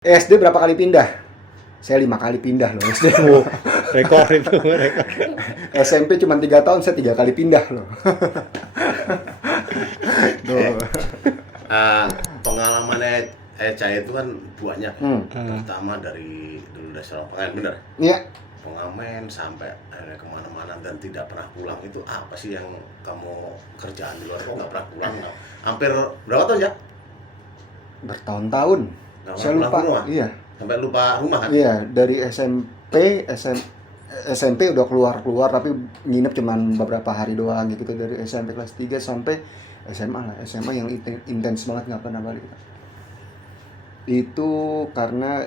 SD berapa kali pindah? Saya 5 kali pindah loh SD. Oh, rekor itu, rekor. SMP cuma 3 tahun, saya 3 kali pindah loh. Tuh. Pengalamannya Eca itu kan banyak, pertama dari dulu dasar pengamen, bener? Iya. Pengamen sampai akhirnya kemana-mana dan tidak pernah pulang. Itu apa sih yang kamu kerjaan di luar kok nggak pernah pulang? Hampir berapa tahun ya? Bertahun-tahun. Nggak Saya pernah lupa. pulang rumah? Iya. Sampai lupa rumah kan? Iya, dari SMP udah keluar tapi nginep cuman beberapa hari doang gitu, dari SMP kelas 3 sampai SMA lah. SMA yang intens banget, nggak pernah balik. Itu karena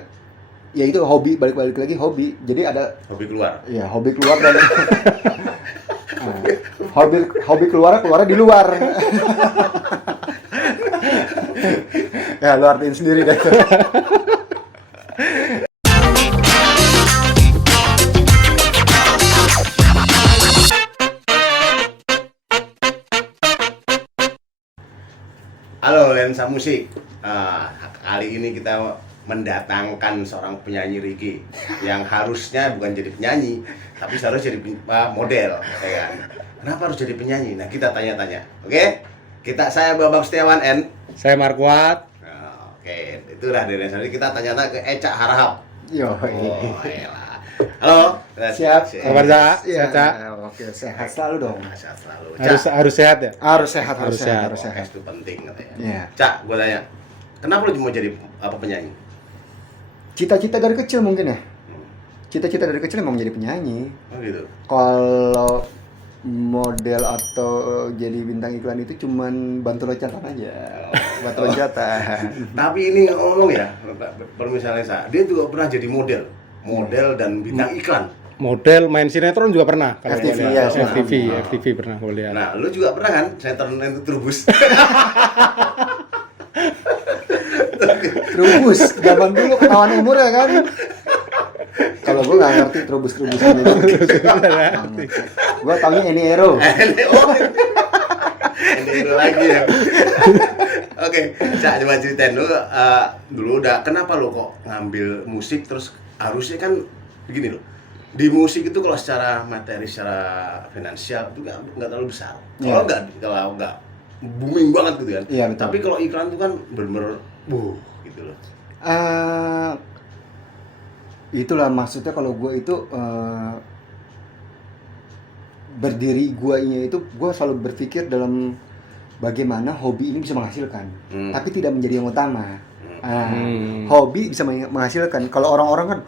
ya itu hobi, balik lagi hobi. Jadi ada Hobi keluar. ya hobi keluar dan nah, hobi keluarnya di luar. Ya lu artiin sendiri deh. Halo Lensa Musik. Kali ini kita mendatangkan seorang penyanyi reggae yang harusnya bukan jadi penyanyi, tapi seharusnya jadi model, ya kan? Kenapa harus jadi penyanyi? Nah, kita tanya-tanya. Oke? Saya Bambang Setiawan N. Saya Markuat. Oke, itulah dari sana kita tanya-tanya ke Eca Harahap. Yo. Oh, elah. Halo. Siap. Kabar, Cak? Iya. Sehat, Cak? Oke, sehat selalu dong. Sehat selalu. Harus sehat ya? Harus sehat. Itu penting katanya. Iya. Cak, gue tanya. Kenapa lu mau jadi penyanyi? Cita-cita dari kecil mungkin ya. Cita-cita dari kecil emang menjadi penyanyi. Oh gitu. Kalau model atau jadi bintang iklan itu cuman bantu loncatan aja. Bantu loncatan. Tapi ini ngomong ya, permisalnya dia juga pernah jadi model dan bintang iklan. Model, main sinetron juga pernah. Kalau FTV, saya ya, lihat. FTV, sinetron. FTV pernah gue lihat. Nah, lu juga pernah kan sinetron itu Trubus? Trubus, zaman dulu ketahuan umur ya kan. Kalau gue nggak ngerti Trubus-Trubus ini. Gue taunya Eniero. Ini lagi ya. Oke, Cak, coba ceritain dulu udah kenapa lo kok ngambil musik, terus harusnya kan begini loh. Di musik itu kalau secara materi, secara finansial itu nggak terlalu besar. Kalau nggak booming banget gitu kan. Iya, betul. Tapi kalau iklan itu kan bener-bener gitu loh. Itulah maksudnya kalau gue itu berdiri guanya itu gue selalu berpikir dalam bagaimana hobi ini bisa menghasilkan, tapi tidak menjadi yang utama. Hobi bisa menghasilkan. Kalau orang-orang kan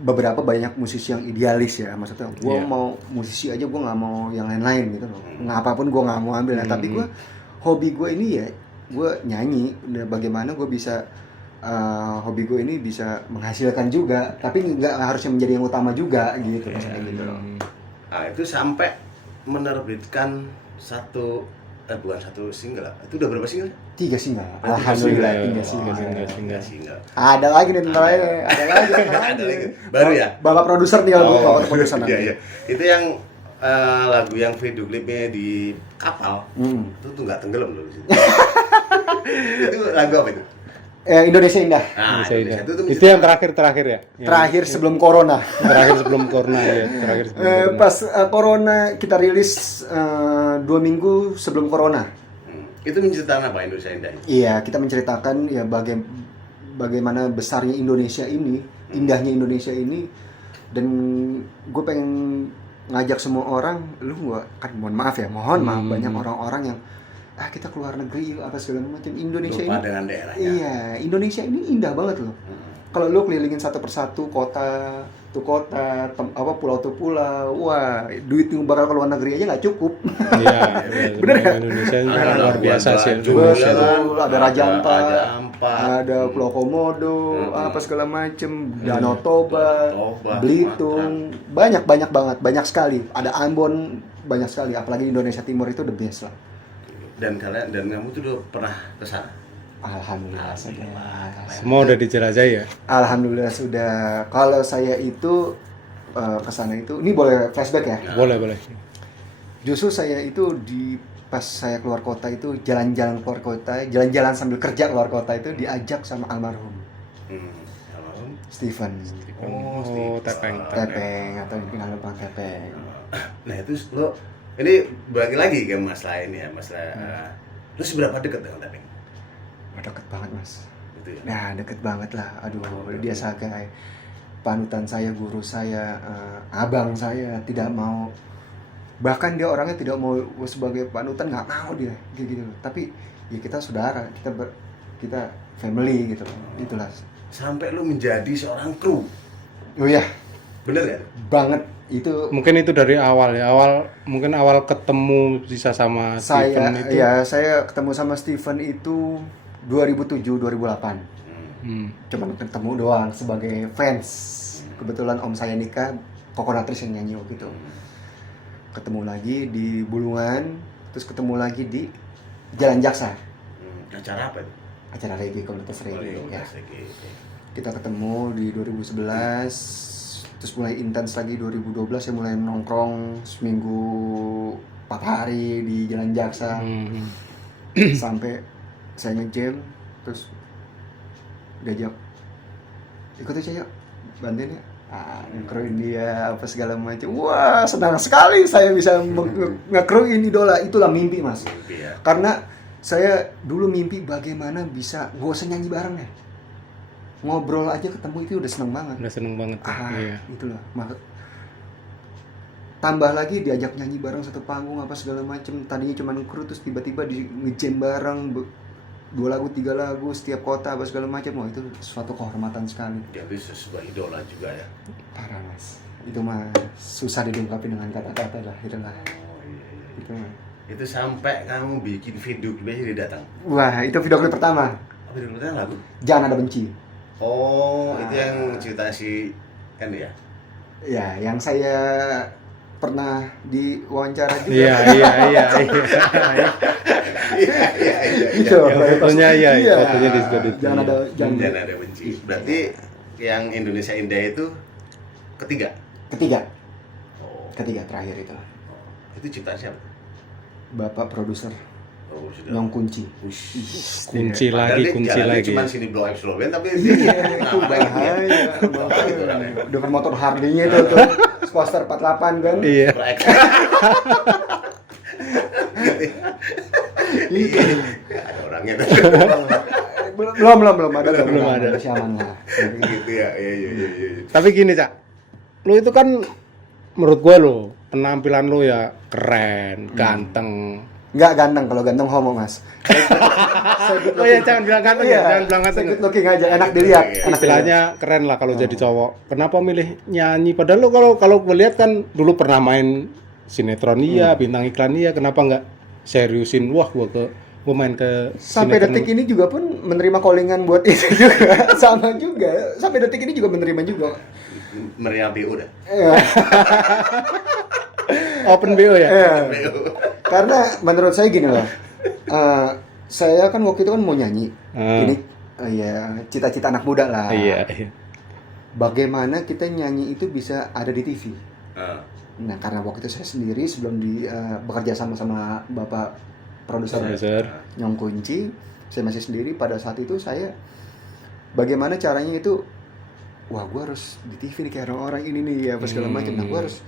beberapa banyak musisi yang idealis ya, maksudnya gue mau musisi aja, gue nggak mau yang lain-lain gitu loh. Apapun gue nggak mau ambil. Tapi gue hobi gue ini ya gue nyanyi. Bagaimana gue bisa hobi gue ini bisa menghasilkan juga, tapi nggak harusnya menjadi yang utama juga gitu, maksudnya gitu loh. Nah, itu sampai menerbitkan bukan satu single, itu udah berapa single? 3 single, alhamdulillah. 3 single. Ada lagi nih, ada lagi. Ada lagi. Baru ya? Bapak produser nih, bapak produser nanti. Iya. Itu yang lagu yang video klipnya di kapal, itu tuh nggak tenggelam loh di situ. Itu lagu apa itu? Indonesia Indah. Nah, Indonesia Indonesia itu yang terakhir ya. Terakhir sebelum corona. Terakhir sebelum corona ya. Terakhir sebelum corona. Pas corona kita rilis 2 minggu sebelum corona. Itu menceritakan apa Indonesia Indah? Iya, kita menceritakan ya bagaimana besarnya Indonesia ini, indahnya Indonesia ini, dan gue pengen ngajak semua orang, mohon maaf banyak orang-orang yang kita keluar negeri yuk, apa segala macam. Indonesia lupa ini dengan daerahnya. Iya, Indonesia ini indah banget loh. Kalau lu kelilingin satu persatu kota tuh kota, pulau tuh pulau, wah, duit yang bakal ke luar negeri aja nggak cukup. Iya, bener ya? Indonesia Ada luar biasa sih. Indonesia. Ada Raja Ampat, Ampat, ada Pulau Komodo, apa segala macem, Danau Toba, Belitung, banyak banget sekali. Ada Ambon, banyak sekali. Apalagi di Indonesia Timur itu the best lah. Dan kamu tuh udah pernah ke sana? Alhamdulillah sudah. Semua udah dijelajahi ya. Alhamdulillah sudah. Kalau saya itu ke sana itu, ini boleh flashback ya? Boleh. Justru saya itu pas saya keluar kota itu jalan-jalan keluar kota, jalan-jalan sambil kerja keluar kota itu diajak sama almarhum. Almarhum Steven. Oh, Tepeng. Tepeng atau dikenal Bang Tepeng. Nah itu lo ini balik lagi ke masalah ini ya, masalah lu seberapa dekat dengan Tepeng? Deket banget mas. Gitu ya. Nah deket banget lah. Aduh dia sebagai panutan saya, guru saya, abang saya, tidak mau, bahkan dia orangnya tidak mau sebagai panutan, nggak mau dia gitu. Tapi ya kita saudara, kita family gitu. Itulah. Sampai lu menjadi seorang kru. Oh ya, Bener kan? banget itu. Mungkin itu dari awal ya. Mungkin awal ketemu bisa sama Steven itu. Ya saya ketemu sama Steven itu 2007 2008. Cuman ketemu doang sebagai fans. Kebetulan om saya nikah, Kokonatris yang nyanyi waktu itu. Ketemu lagi di Bulungan, terus ketemu lagi di Jalan Jaksa. Acara apa itu? Acara reggae, komunitas reggae. Ya. Reggae. Kita ketemu di 2011, terus mulai intens lagi 2012 saya mulai nongkrong seminggu 4 hari di Jalan Jaksa. Sampai saya nge-jam, terus diajak ikut aja yuk, bantuin ya, nge-crewin dia apa segala macam. Wah senang sekali saya bisa nge-crewin idola. Itulah mimpi mas. Mimpi ya. Karena saya dulu mimpi bagaimana bisa gak usah nyanyi bareng ya, ngobrol aja ketemu itu udah seneng banget. Udah seneng banget tuh. Iya. Itulah tambah lagi diajak nyanyi bareng satu panggung apa segala macam. Tadinya cuma kru, terus tiba-tiba di nge-jam bareng 2 lagu 3 lagu setiap kota apa segala macam. Wah itu suatu kehormatan sekali. Jadi sebuah idola juga ya. Parah mas, itu mah susah diungkapin dengan kata-kata lah. Itulah. Oh iya. Itu mah. Itu sampai kamu bikin video klipnya jadi datang. Wah itu video klip pertama. Video klipnya lagu? Jangan Ada Benci. Oh, itu yang cerita si kan ya? Ya, yang saya pernah diwawancara juga. Iya. Iya. Itu. Fotonya iya, Iya. fotonya di situ. Jangan Ada benci. Berarti yang Indonesia Indah itu ketiga. Oh. Ketiga terakhir itu. Itu ciptaan siapa? Bapak produser Oh, sudah. Nyong Kunci. Kunci Padahal lagi, dia kunci jalannya lagi. Cuman sini Blow Up Slow Band, tapi Itu bahaya. Itu orangnya. Dengan motor Harley-nya itu tuh. Sposter 48 kan. Iya. Iya. Ada orangnya. Belum ada. Belum ada. Masih aman lah. Gitu ya. Iya. Tapi gini, Cak. Lu itu kan menurut gue lo penampilan lu ya keren, ganteng. Enggak ganteng, kalau ganteng homo mas. Oh ya jangan bilang ganteng ya, jangan bilang ganteng. Good looking aja, enak dilihat. Istilahnya keren lah kalau jadi cowok. Kenapa milih nyanyi? Padahal lu kalau gue lihat kan dulu pernah main sinetron iya, bintang iklan iya. Kenapa nggak seriusin? Wah, gue main ke sampai sinetron. detik ini juga pun menerima callingan buat itu juga. Sama juga. Sampai detik ini juga menerima juga. Meriah BO dah. Open BO ya? Karena menurut saya gini loh. Saya kan waktu itu kan mau nyanyi. Ini ya cita-cita anak muda lah. Iya. Bagaimana kita nyanyi itu bisa ada di TV. Nah, karena waktu itu saya sendiri sebelum bekerja sama Bapak produser Nyong Kunci, saya masih sendiri. Pada saat itu saya bagaimana caranya itu, wah gue harus di TV nih kayak orang ini nih apa segala macam. Nah gue harus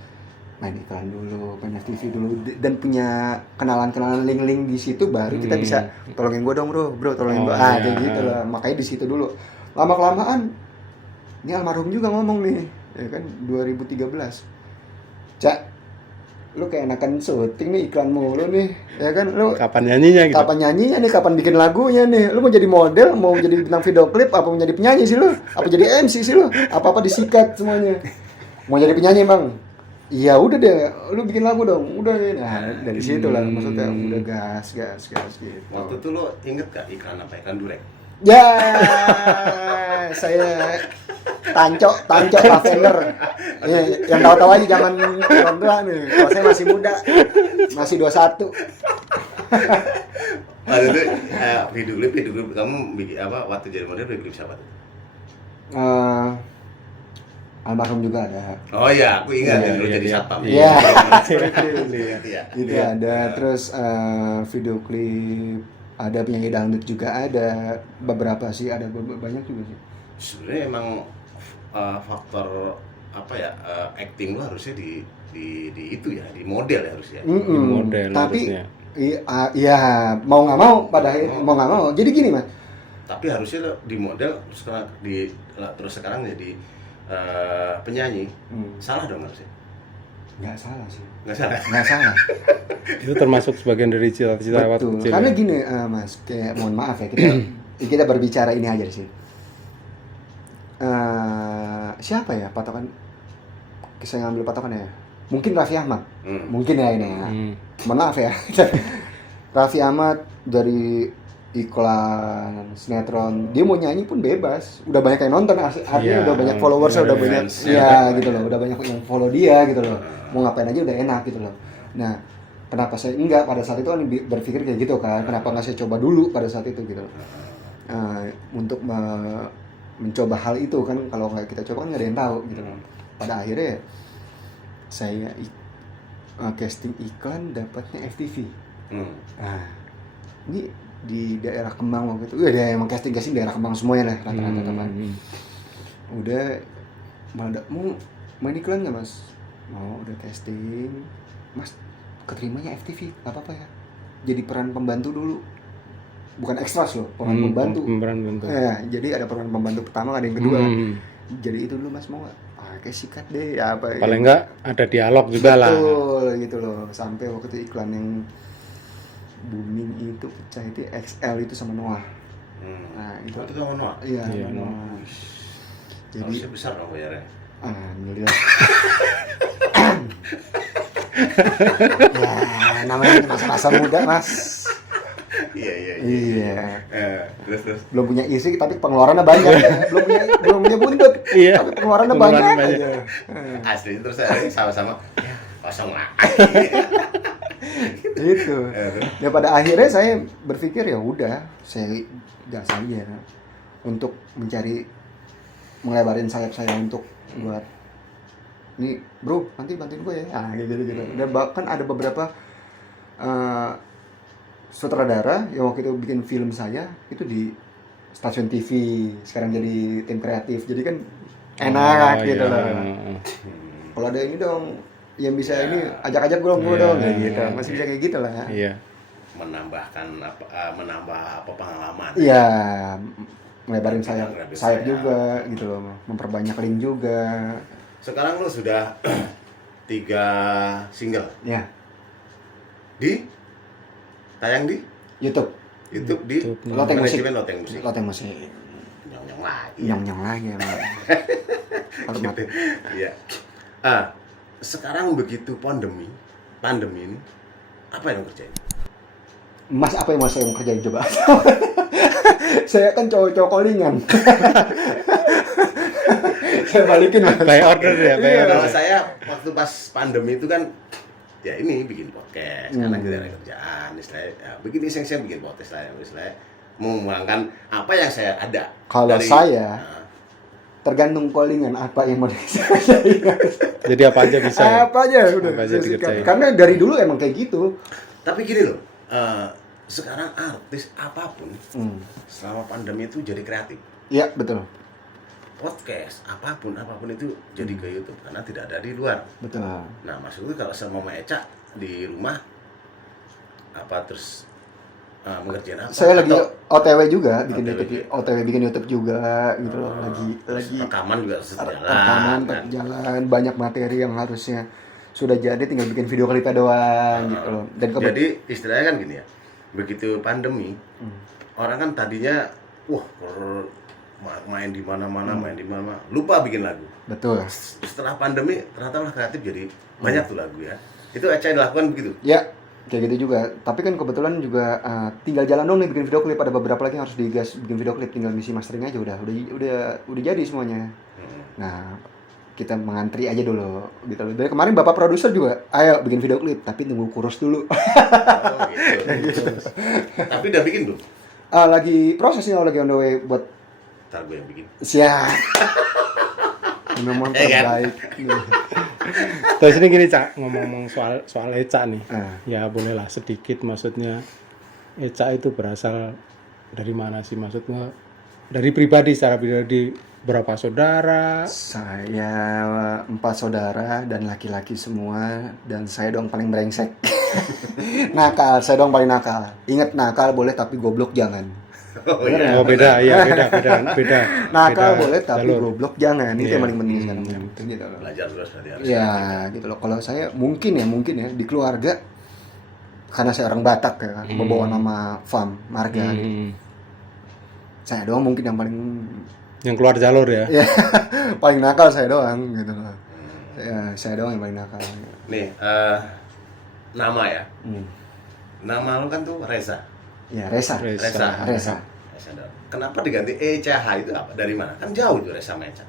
main iklan dulu, main FTV dulu, dan punya kenalan link di situ baru kita bisa tolongin gue dong bro tolongin gue, kayak gitu lah. Makanya di situ dulu. Lama kelamaan ini almarhum juga ngomong nih, ya kan 2013, Cak, lu kayak enakan syuting nih iklan mulu nih, ya kan lu kapan nyanyinya gitu? Kapan nyanyinya nih, kapan bikin lagunya nih? Lu mau jadi model, mau jadi bintang video klip, apa mau jadi penyanyi sih lu? Apa jadi MC sih lu? Apa disikat semuanya? Mau jadi penyanyi bang? Iya udah deh, lu bikin lagu dong, udah deh. Nah dari situ lah maksudnya udah gas gitu. Waktu itu lo inget gak iklan apa? Iklan Durek? Ya, saya tancok Lavender. Ya, yang tahu-tahu aja zaman orang tua nih. Kalau saya masih muda, masih 21. Waktu itu video klip kamu bikin apa? Waktu jadi model video klip siapa tuh? Almarhum juga ada. Oh iya, aku ingat dulu jadi satpam. Iya. Itu Ada. Terus video klip, ada penyanyi dangdut juga ada, beberapa sih, ada banyak juga sih. sebenarnya emang faktor apa ya, acting lu harusnya di itu ya, di model ya harusnya. Di model Tapi harusnya. iya mau nggak mau pada akhirnya mau nggak mau. Jadi gini mas, Tapi harusnya lo di model terus sekarang jadi penyanyi. Salah dong harusnya. nggak salah sih. Nggak salah. Nggak salah. Itu termasuk sebagian dari cita-cita waktu Betul. kecil. Karena Ya? gini mas, kayak mohon maaf ya kita berbicara ini aja sih. Siapa ya patokan? Saya ngambil patokan ya. Mungkin Raffi Ahmad. Mungkin ya ini ya. Mohon maaf ya. Raffi Ahmad dari iklan sinetron, dia mau nyanyi pun bebas. Udah banyak yang nonton, artinya Iya, udah banyak followersnya, udah banyak, fans. ya gitu loh. Udah banyak yang follow dia gitu loh. Mau ngapain aja udah enak gitu loh. Nah, kenapa saya enggak pada saat itu kan berpikir kayak gitu kan? Kenapa nggak saya coba dulu pada saat itu gitu loh. Untuk mencoba hal itu kan, kalau nggak kita coba kan nggak ada yang tahu gitu loh. Pada akhirnya saya casting iklan dapatnya FTV. Nah, ini di daerah Kemang waktu itu. Dia emang casting daerah Kemang semuanya lah rata-rata teman. Udah mau main iklan nggak mas? Mau, udah casting. Mas keterimanya FTV, nggak apa-apa ya. Jadi peran pembantu dulu. Bukan ekstras loh, peran pembantu. Ya, jadi ada peran pembantu pertama, ada yang kedua. Jadi itu dulu mas mau nggak? Kayak sikat deh ya apa. Paling enggak ada dialog juga lah. Betul gitu loh. Sampai waktu itu iklan yang booming itu pecah itu XL itu sama Noah. Nah itu sama Noah. Iya, Iya, Noah. Jadi Harusnya besar dong bayarnya. miliar. Ya namanya masa-masa muda mas. Iya. Terus. Belum punya isi tapi pengeluarannya banyak. belum punya buntut. Iya. Tapi pengeluarannya banyak. Aja. Asli terus sama-sama ya, kosong lah. Gitu. Ya pada akhirnya saya berpikir ya udah, saya gas aja untuk melebarin sayap saya untuk buat nih bro nanti bantuin gue ya, kayak gitu. Dan bahkan ada beberapa sutradara yang waktu itu bikin film saya itu di stasiun TV, sekarang jadi tim kreatif, jadi kan enak gitu loh. Kalau ada ini dong yang bisa ini ajak-ajak gue dong kayak gitu, masih bisa kayak gitu lah. Iya. menambah pengalaman. Iya, melebarin sayap juga gitu loh, memperbanyak link juga. Sekarang lo sudah 3 single. Ya. Tayang di YouTube di Loteng Musik. Loteng Musik. Nyong-nyong lagi. Nyong lagi. Gitu. Iya. Sekarang begitu pandemi ini, apa yang lo kerjain? Mas, apa yang saya mau kerjain coba? Saya kan cowok-cowok callingan. Saya balikin mas. By order ya, by order. Kalau saya waktu pas pandemi itu kan ya ini bikin podcast karena kita ada kerjaan, istilahnya ya, bikin iseng-iseng bikin podcast lah, istilahnya mengembangkan apa yang saya ada. Kalau saya tergantung callingan apa yang mau saya kerjain. Jadi apa aja bisa. Ya? Apa aja udah. Apa aja dikerjain. Karena dari dulu emang kayak gitu. Tapi gini loh, sekarang artis apapun selama pandemi itu jadi kreatif. Iya betul. Podcast apapun itu jadi ke YouTube karena tidak ada di luar. Betul. Nah maksudku kalau sama Mama Eca di rumah apa terus mengerjain apa? Saya lagi Atau OTW juga bikin OTW YouTube, juga. OTW bikin YouTube juga gitu loh. Lagi rekaman juga sejalan. rekaman tetap jalan, banyak materi yang harusnya sudah jadi, tinggal bikin video klipnya doang gitu loh. Dan Jadi istilahnya kan gini ya, begitu pandemi orang kan tadinya main di mana-mana, lupa bikin lagu. betul. Setelah pandemi ternyata lah kreatif jadi banyak tuh lagu ya. Itu Eca yang dilakukan begitu. Ya kayak gitu juga. Tapi kan kebetulan juga tinggal jalan dong nih bikin video klip. Ada beberapa lagi yang harus digas bikin video klip, tinggal misi mastering aja udah jadi semuanya. Nah kita mengantri aja dulu gitu loh. Dari kemarin bapak produser juga, ayo bikin video klip, tapi tunggu kurus dulu. Gitu. Tapi udah bikin belum? Lagi prosesnya, lagi on the way buat Ntar gue yang bikin. siap. Memang terbaik. Terus ini gini Cak, ngomong soal Eca nih. Ya. Ya bolehlah sedikit, maksudnya Eca itu berasal dari mana sih, maksudnya dari pribadi, secara pribadi berapa saudara? Saya 4 saudara dan laki-laki semua, dan saya doang paling brengsek. Nakal, saya doang paling nakal. Ingat, nakal boleh tapi goblok jangan. Oh iya. Oh beda, ya beda. Nakal Beda boleh tapi jalur. goblok jangan. Itu Iya. yang paling penting sekarang. Itu gitu loh. Belajar terus berarti harus. Ya gitu loh. Kalau saya mungkin ya di keluarga, karena saya orang Batak ya kan, membawa nama fam marga. Saya doang mungkin yang paling Yang keluar jalur ya. ya paling nakal, saya doang gitu loh. Saya doang yang paling nakal. Nih, nama ya. Nama lu kan tuh Reza. Ya, Reza. Reza dong. Kenapa diganti ECH itu apa? Dari mana? Kan jauh tuh Reza sama Eca.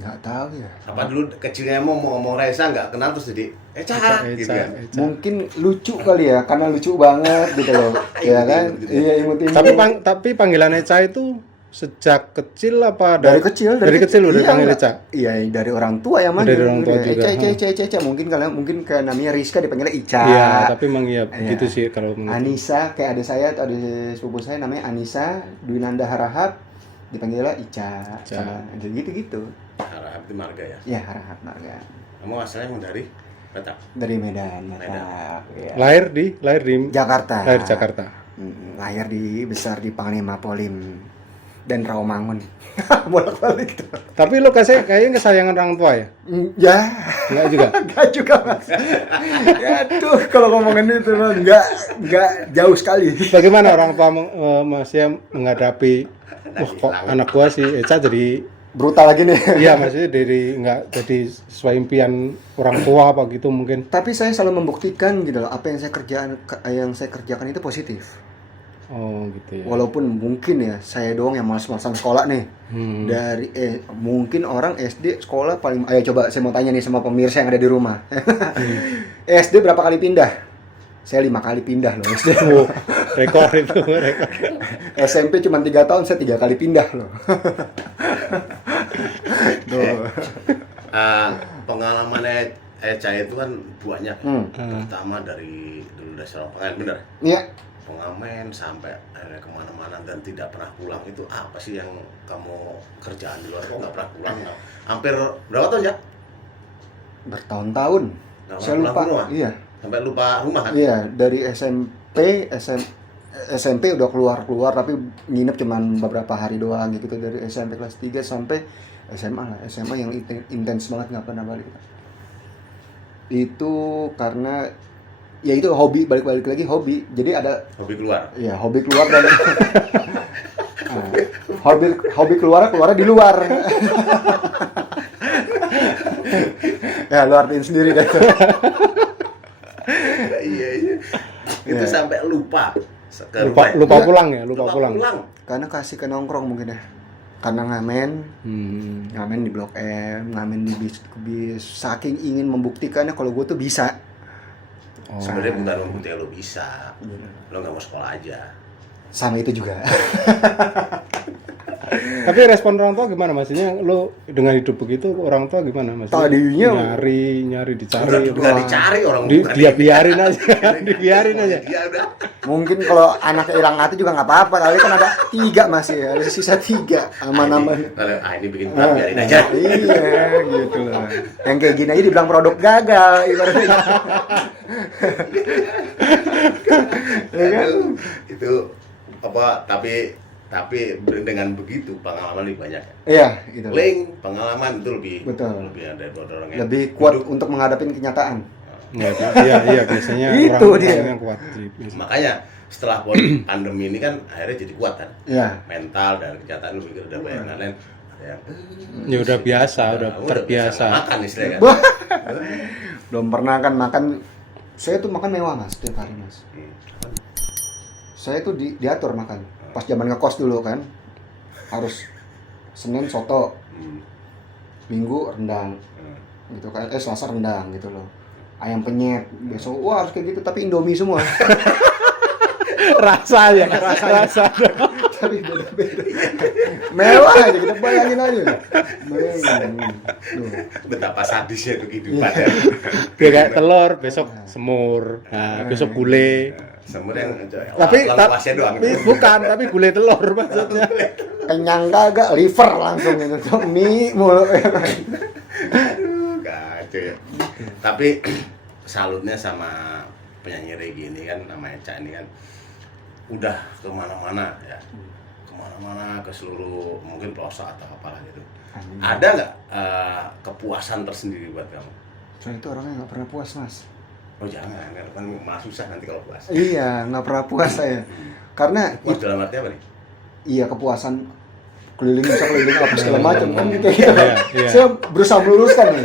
Nggak tahu ya. Apa dulu kecilnya mau ngomong Reza nggak kenal terus jadi Eca gitu kan? Mungkin lucu kali ya, karena lucu banget gitu loh. Ya kan? Imut-imut gitu. Iya, imut-imut. Tapi panggilan Eca itu sejak kecil apa dari kecil udah iya, dipanggil enggak. Eca? Iya, dari orang tua yang manggil. Dari orang tua juga. Eca. Mungkin kayak namanya Rizka dipanggilnya Ica. Iya, tapi emang iya Iya. gitu sih kalau menurut. Anissa, kayak ada sepupu saya namanya Anissa Dwinanda Harahap, dipanggilnya Ica. Sama gitu-gitu. Harap itu marga ya. Ya, Harahap marga. Kamu asalnya emang dari Batak. Dari Medan, Batak. Iya. Lahir di Jakarta. Lahir di Jakarta. Lahir besar di Panglima Polim dan Rawamangun. Bolak-balik tuh. Tapi lo kayaknya kesayangan orang tua ya? Ya, Enggak juga. enggak juga Mas. Ya tuh kalau ngomongin itu mah enggak jauh sekali. Bagaimana orang tua masih menghadapi kok anak gua si Eca jadi Brutal lagi nih. iya maksudnya dari nggak jadi sesuai impian orang tua apa gitu mungkin. Tapi saya selalu membuktikan gitu loh, apa yang saya kerjakan itu positif. Oh gitu ya. Walaupun mungkin ya saya doang yang malas-malasan sekolah nih. Dari mungkin orang SD sekolah paling, ayo coba saya mau tanya nih sama pemirsa yang ada di rumah. SD berapa kali pindah? Saya 5 kali pindah loh SD. Oh, rekor itu rekor. SMP cuma 3 tahun, saya 3 kali pindah loh. Tuh. Pengalamannya Eca itu kan banyak, terutama dari dulu dasar pengamen, bener? Iya. Pengamen sampai akhirnya kemana-mana dan tidak pernah pulang. Itu apa sih yang kamu kerjaan di luar kok nggak pernah pulang? Hampir berapa tahun ya? Bertahun-tahun. Nggak Saya pernah lupa. pulang rumah? Iya. Sampai lupa rumah kan? Iya, dari SMP udah keluar tapi nginep cuman beberapa hari doang gitu, dari SMP kelas 3 sampai SMA lah. SMA yang intens banget, nggak pernah balik. Itu karena ya itu hobi, balik lagi hobi. Jadi ada Hobi keluar. ya hobi keluar dan nah, hobi keluar di luar. Ya lu artiin sendiri deh. Iya. Itu sampai lupa. Lupa pulang ya, lupa pulang. Karena kasih ke nongkrong mungkin ya. Karena ngamen di Blok M, ngamen di bis, saking ingin membuktikannya kalau gue tuh bisa. Sebenarnya bukan membuktikan lo bisa, lo nggak mau sekolah aja. Sama itu juga. Tapi respon orang tua gimana? Maksudnya lo dengan hidup begitu orang tua gimana? Maksudnya Tadinya nyari dicari. Bukan dicari orang, Dia biarin aja. Dibiarin aja. Dia udah. mungkin kalau anaknya hilang hati juga nggak apa-apa, kali kan ada 3 masih, ada sisa 3 aman-aman. Kalau ini bikin berat, biarin aja. Iya gitu loh. Yang kayak gini aja dibilang produk gagal ibaratnya. Ya kan? Itu apa? Tapi dengan begitu pengalaman lebih banyak. Iya gitu. Link pengalaman itu lebih Betul. lebih ada orang yang Lebih kuat untuk menghadapi kenyataan. Iya biasanya Itu orang dia. yang kuat. Makanya setelah pandemi ini kan akhirnya jadi kuat kan. Iya. Mental dan kenyataan lebih udah banyak yang lain. Ada yang Ya udah biasa, udah terbiasa. bisa makan istilahnya kan. Belum pernah kan makan. Saya tuh makan mewah Mas setiap hari Mas. Saya tuh diatur makan. Pas zaman ngekos dulu kan, harus Senin soto, Minggu rendang, gitu kan. Selasa rendang gitu loh. Ayam penyet, besok wah harus kayak gitu, tapi Indomie semua. Rasanya. Tapi beda-beda. Mewah aja, kita bayangin aja. Bayangin. Tuh. Betapa sadisnya itu kehidupan ya. Dia kayak telur, besok semur, nah, besok gulai. Semua yang Tapi pasnya doang. bukan, tapi gulai telur maksudnya. kenyang kagak, liver langsung itu tuh mie mulu. Aduh, kacau ya. Tapi salutnya sama penyanyi reggae ini kan, namanya Ca ini kan udah kemana-mana ya, kemana-mana ke seluruh mungkin pelosok atau apalah gitu. Ada nggak kepuasan tersendiri buat kamu? Soalnya itu orangnya nggak pernah puas, Mas. Oh jangan, kan malah susah nanti kalau puas. Iya, nggak pernah puas saya. Karena Puas dalam arti apa nih? iya kepuasan keliling bisa keliling apa segala macam kan kayak gitu. Iya. Saya berusaha meluruskan nih.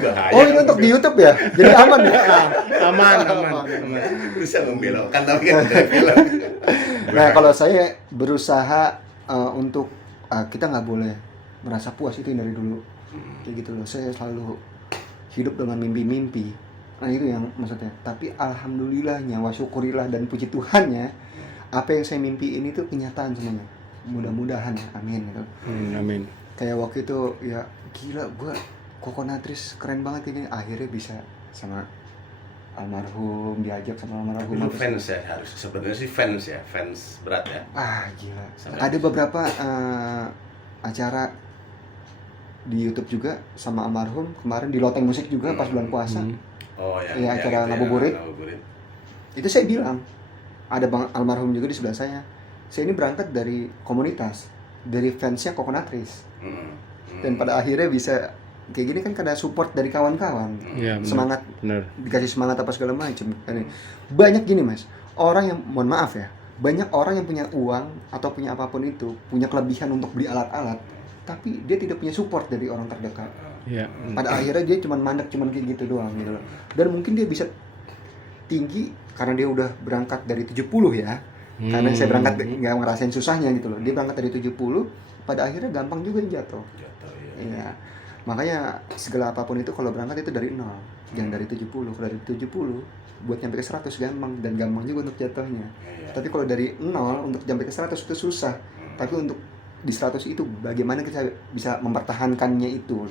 Bahaya Oh ini kan untuk di gitu. YouTube ya, jadi aman ya. Aman. Bisa membelokkan tapi kan tidak belok. Nah kalau saya berusaha untuk kita nggak boleh merasa puas, itu yang dari dulu kayak gitu loh. Saya selalu hidup dengan mimpi-mimpi. Nah itu yang maksudnya. Tapi alhamdulillahnya, wa syukurilah dan puji Tuhannya, apa yang saya mimpi ini tuh kenyataan semuanya. Mudah-mudahan ya, amin gitu. Amin. Kayak waktu itu ya gila, gue Coconutris keren banget kayak gini. Akhirnya bisa sama almarhum, diajak sama almarhum. Lu fans ya, harus sebenarnya sih fans ya, fans berat ya. Gila. Sampai Ada beberapa acara di YouTube juga sama almarhum kemarin di Loteng Musik juga pas bulan puasa. Oh ya. Iya, acara itu ngabuburit. ngabuburit. Itu saya bilang ada bang almarhum juga di sebelah saya. Saya ini berangkat dari komunitas, dari fansnya Coconutris. Dan pada akhirnya bisa kayak gini kan karena support dari kawan-kawan. Iya, Semangat, benar. dikasih semangat apa segala macam. Banyak gini Mas, orang yang mohon maaf ya, banyak orang yang punya uang atau punya apapun itu, punya kelebihan untuk beli alat-alat, tapi dia tidak punya support dari orang terdekat. Iya. Pada akhirnya dia cuman mandek, cuman kayak gitu doang gitu loh. Dan mungkin dia bisa tinggi karena dia udah berangkat dari 70 ya. Karena saya berangkat nggak ngerasain susahnya gitu loh. Dia berangkat dari 70, pada akhirnya gampang juga jatuh. Iya. Makanya segala apapun itu kalau berangkat itu dari 0, jangan dari 70. Kalau dari 70 buat nyampe ke 100 gampang, dan gampang juga untuk jatuhnya. Tapi kalau dari 0 untuk nyampe ke 100 itu susah. Tapi untuk di 100 itu bagaimana kita bisa mempertahankannya itu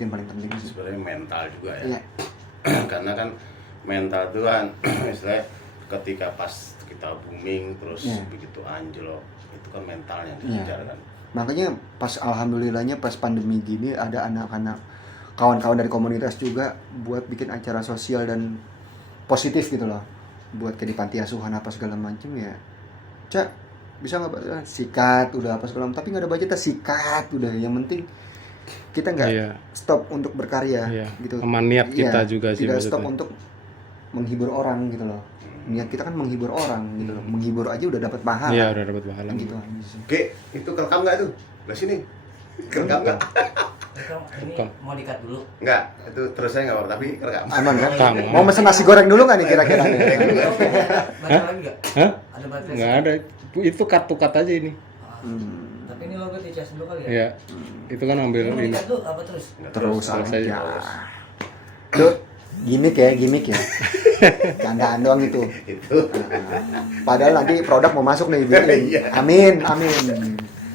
yang paling penting sih. Sebenarnya mental juga ya. Iya. Karena kan mental itu kan istilahnya ketika pas kita booming terus begitu anjlok, itu kan mentalnya dikejar kan. Makanya pas alhamdulillahnya pas pandemi gini ada anak-anak kawan-kawan dari komunitas juga buat bikin acara sosial dan positif gitu loh. Buat kayak di panti asuhan apa segala macam ya. Cak, bisa nggak sikat udah apa segala macam, tapi nggak ada budget, sikat udah. Yang penting kita nggak stop untuk berkarya gitu. Sama niat kita juga sih. Tidak stop untuk menghibur orang gitu loh. Niat kita kan menghibur orang gitu loh. Menghibur aja udah dapat pahala. Iya, udah dapat pahala. Gitu aja sih. Oke, itu kerekam nggak tuh? Belah sini. Kerekam nggak? Ini mau dikat dulu. Nggak, itu terus saya nggak apa-apa, tapi kerekam. Aman kan? Rekam. Mau pesen nasi goreng dulu nggak nih kira-kira? Baca lagi nggak? Hah? Ada baterai? Nggak ada. Itu cut aja ini. Tapi ini logo dicas dulu kali ya? Iya. Itu kan ambil Ini mau ini. dikat dulu apa terus? Terus Terus aja. aja. Tuh, gimmick ya. Candaan doang itu. Itu. Padahal nanti produk mau masuk nih. Amin.